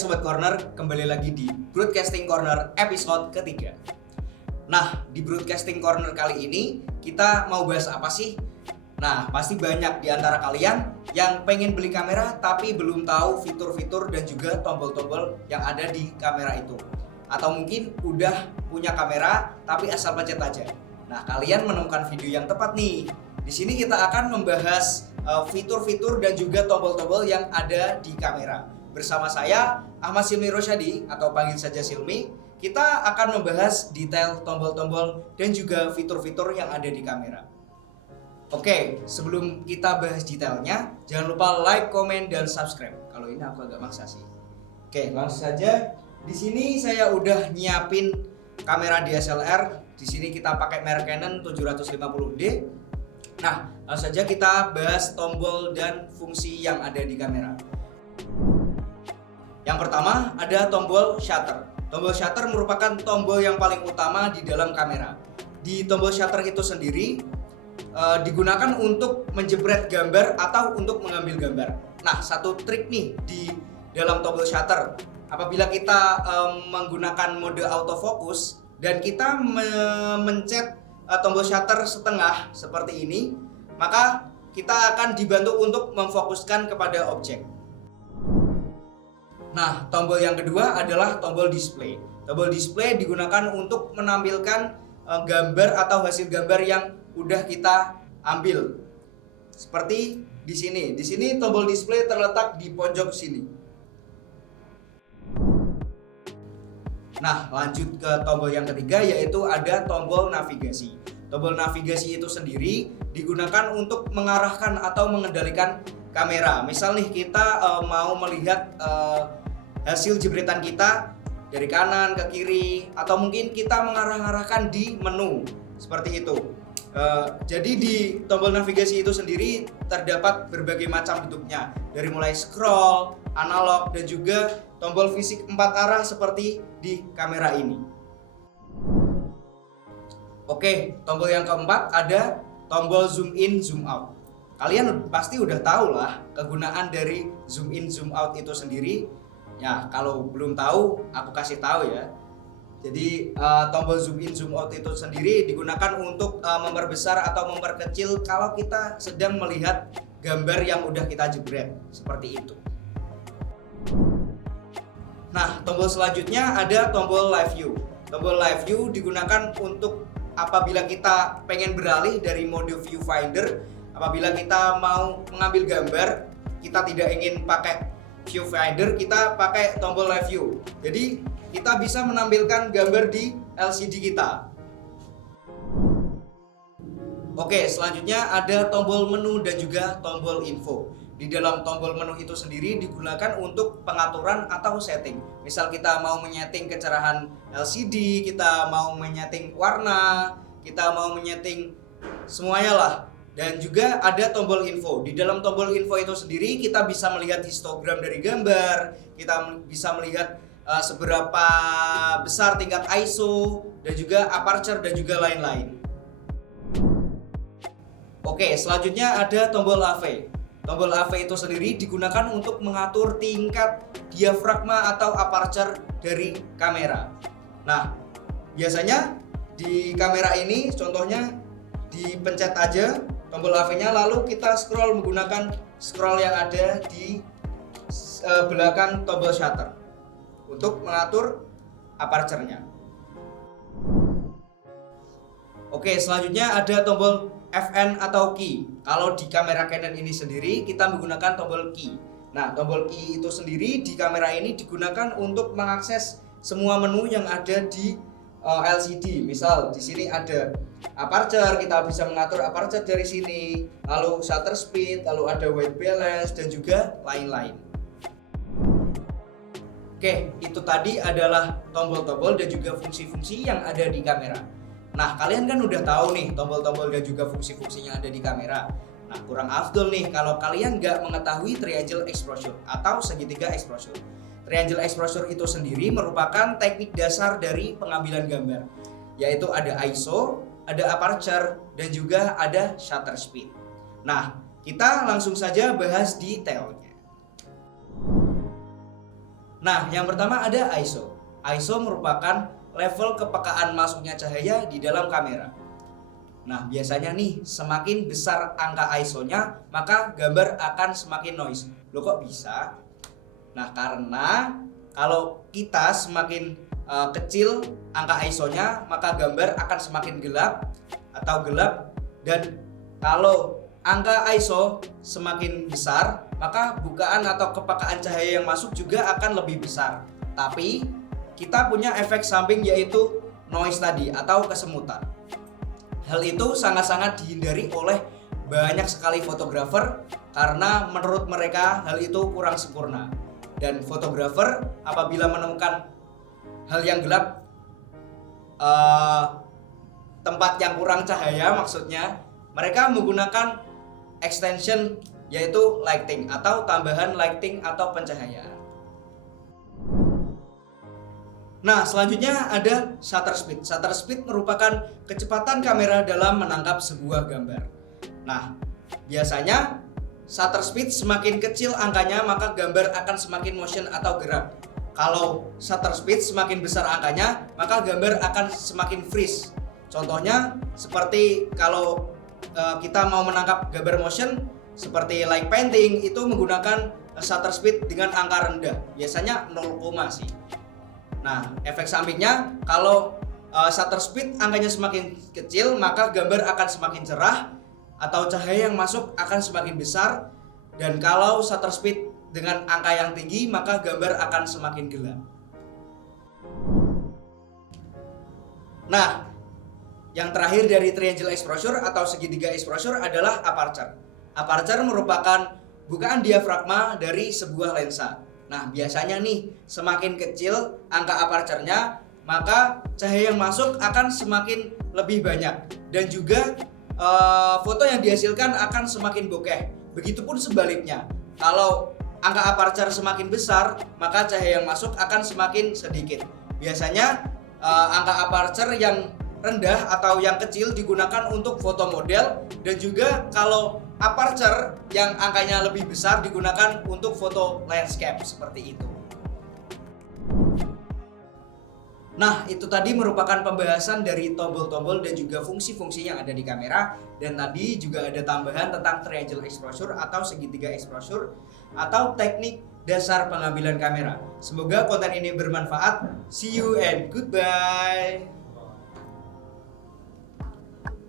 Sobat Corner, kembali lagi di Broadcasting Corner episode ketiga. Nah, di Broadcasting Corner kali ini kita mau bahas apa sih? Nah, pasti banyak di antara kalian yang pengen beli kamera tapi belum tahu fitur-fitur dan juga tombol-tombol yang ada di kamera itu. Atau mungkin udah punya kamera tapi asal pencet aja. Nah, kalian menemukan video yang tepat nih. Di sini kita akan membahas fitur-fitur dan juga tombol-tombol yang ada di kamera. Bersama saya, Ahmad Silmi Rosyadi atau panggil saja Silmi. Kita akan membahas detail tombol-tombol dan juga fitur-fitur yang ada di kamera. Oke, sebelum kita bahas detailnya, jangan lupa like, komen, dan subscribe. Kalau ini aku agak maksa sih. Oke, langsung saja. Di sini saya udah nyiapin kamera DSLR. Di sini kita pakai merek Canon 750D. Nah, langsung saja kita bahas tombol dan fungsi yang ada di kamera. Yang pertama ada tombol shutter. Tombol shutter merupakan tombol yang paling utama di dalam kamera. Di tombol shutter itu sendiri digunakan untuk menjepret gambar atau untuk mengambil gambar. Nah, satu trik nih di dalam tombol shutter. Apabila kita menggunakan mode autofocus dan kita mencet tombol shutter setengah seperti ini, maka kita akan dibantu untuk memfokuskan kepada objek. Nah, tombol yang kedua adalah tombol display. Tombol display digunakan untuk menampilkan gambar atau hasil gambar yang udah kita ambil. Seperti di sini. Di sini tombol display terletak di pojok sini. Nah, lanjut ke tombol yang ketiga, yaitu ada tombol navigasi. Tombol navigasi itu sendiri digunakan untuk mengarahkan atau mengendalikan kamera. Misal nih kita mau melihat hasil jebretan kita dari kanan ke kiri, atau mungkin kita mengarah-arahkan di menu seperti itu. Jadi di tombol navigasi itu sendiri terdapat berbagai macam bentuknya, dari mulai scroll, analog, dan juga tombol fisik 4 arah seperti di kamera ini. Oke, tombol yang keempat ada tombol zoom in, zoom out. Kalian pasti udah tahu lah kegunaan dari zoom in, zoom out itu sendiri. Ya, kalau belum tahu, aku kasih tahu ya. Jadi tombol zoom in, zoom out itu sendiri digunakan untuk memperbesar atau memperkecil kalau kita sedang melihat gambar yang udah kita jebret, seperti itu. Nah, tombol selanjutnya ada tombol live view. Tombol live view digunakan untuk apabila kita pengen beralih dari mode viewfinder. Apabila kita mau mengambil gambar, kita tidak ingin pakai viewfinder, kita pakai tombol live view. Jadi kita bisa menampilkan gambar di LCD kita. Oke, selanjutnya ada tombol menu dan juga tombol info. Di dalam tombol menu itu sendiri digunakan untuk pengaturan atau setting. Misal kita mau menyeting kecerahan LCD, kita mau menyeting warna, kita mau menyeting semuanya lah. Dan juga ada tombol info. Di dalam tombol info itu sendiri kita bisa melihat histogram dari gambar, kita bisa melihat seberapa besar tingkat ISO, dan juga aperture, dan juga lain-lain. Oke, selanjutnya ada tombol AV. Tombol AV itu sendiri digunakan untuk mengatur tingkat diafragma atau aperture dari kamera. Nah, biasanya di kamera ini contohnya dipencet aja tombol AV-nya, lalu kita scroll menggunakan scroll yang ada di belakang tombol shutter untuk mengatur aperture-nya. Oke, selanjutnya ada tombol FN atau key. Kalau di kamera Canon ini sendiri kita menggunakan tombol key. Nah, tombol key itu sendiri di kamera ini digunakan untuk mengakses semua menu yang ada di LCD. Misal di sini ada aperture, kita bisa mengatur aperture dari sini, lalu shutter speed, lalu ada white balance, dan juga lain-lain. Oke, itu tadi adalah tombol-tombol dan juga fungsi-fungsi yang ada di kamera. Nah, kalian kan udah tahu nih tombol-tombol dan juga fungsi-fungsi yang ada di kamera. Nah, kurang afdol nih kalau kalian nggak mengetahui triangle exposure atau segitiga exposure. Triangle exposure itu sendiri merupakan teknik dasar dari pengambilan gambar, yaitu ada ISO, ada aperture, dan juga ada shutter speed. Nah, kita langsung saja bahas detailnya. Nah, yang pertama ada ISO. ISO merupakan level kepekaan masuknya cahaya di dalam kamera. Nah, biasanya nih semakin besar angka ISO-nya, maka gambar akan semakin noise. Loh kok bisa? Nah, karena kalau kita semakin kecil angka ISO-nya, maka gambar akan semakin gelap atau gelap, dan kalau angka ISO semakin besar, maka bukaan atau kepekaan cahaya yang masuk juga akan lebih besar. Tapi kita punya efek samping yaitu noise tadi atau kesemutan. Hal itu sangat-sangat dihindari oleh banyak sekali fotografer karena menurut mereka hal itu kurang sempurna. Dan fotografer apabila menemukan hal yang gelap, tempat yang kurang cahaya maksudnya, mereka menggunakan extension yaitu lighting atau tambahan lighting atau pencahayaan. Nah, selanjutnya ada shutter speed. Shutter speed merupakan kecepatan kamera dalam menangkap sebuah gambar. Nah, biasanya shutter speed semakin kecil angkanya, maka gambar akan semakin motion atau gerak. Kalau shutter speed semakin besar angkanya, maka gambar akan semakin freeze. Contohnya seperti kalau kita mau menangkap gambar motion seperti light painting, itu menggunakan shutter speed dengan angka rendah, biasanya 0, sih. Nah, efek sampingnya kalau shutter speed angkanya semakin kecil, maka gambar akan semakin cerah atau cahaya yang masuk akan semakin besar, dan kalau shutter speed dengan angka yang tinggi, maka gambar akan semakin gelap. Nah, yang terakhir dari triangle exposure atau segitiga exposure adalah aperture. Aperture merupakan bukaan diafragma dari sebuah lensa. Nah, biasanya nih semakin kecil angka aperture-nya, maka cahaya yang masuk akan semakin lebih banyak, dan juga foto yang dihasilkan akan semakin bokeh. Begitupun sebaliknya, kalau angka aperture semakin besar, maka cahaya yang masuk akan semakin sedikit. Biasanya angka aperture yang rendah atau yang kecil digunakan untuk foto model, dan juga kalau aperture yang angkanya lebih besar digunakan untuk foto landscape seperti itu. Nah, itu tadi merupakan pembahasan dari tombol-tombol dan juga fungsi-fungsi yang ada di kamera, dan tadi juga ada tambahan tentang triangle exposure atau segitiga exposure atau teknik dasar pengambilan kamera. Semoga konten ini bermanfaat. See you and goodbye.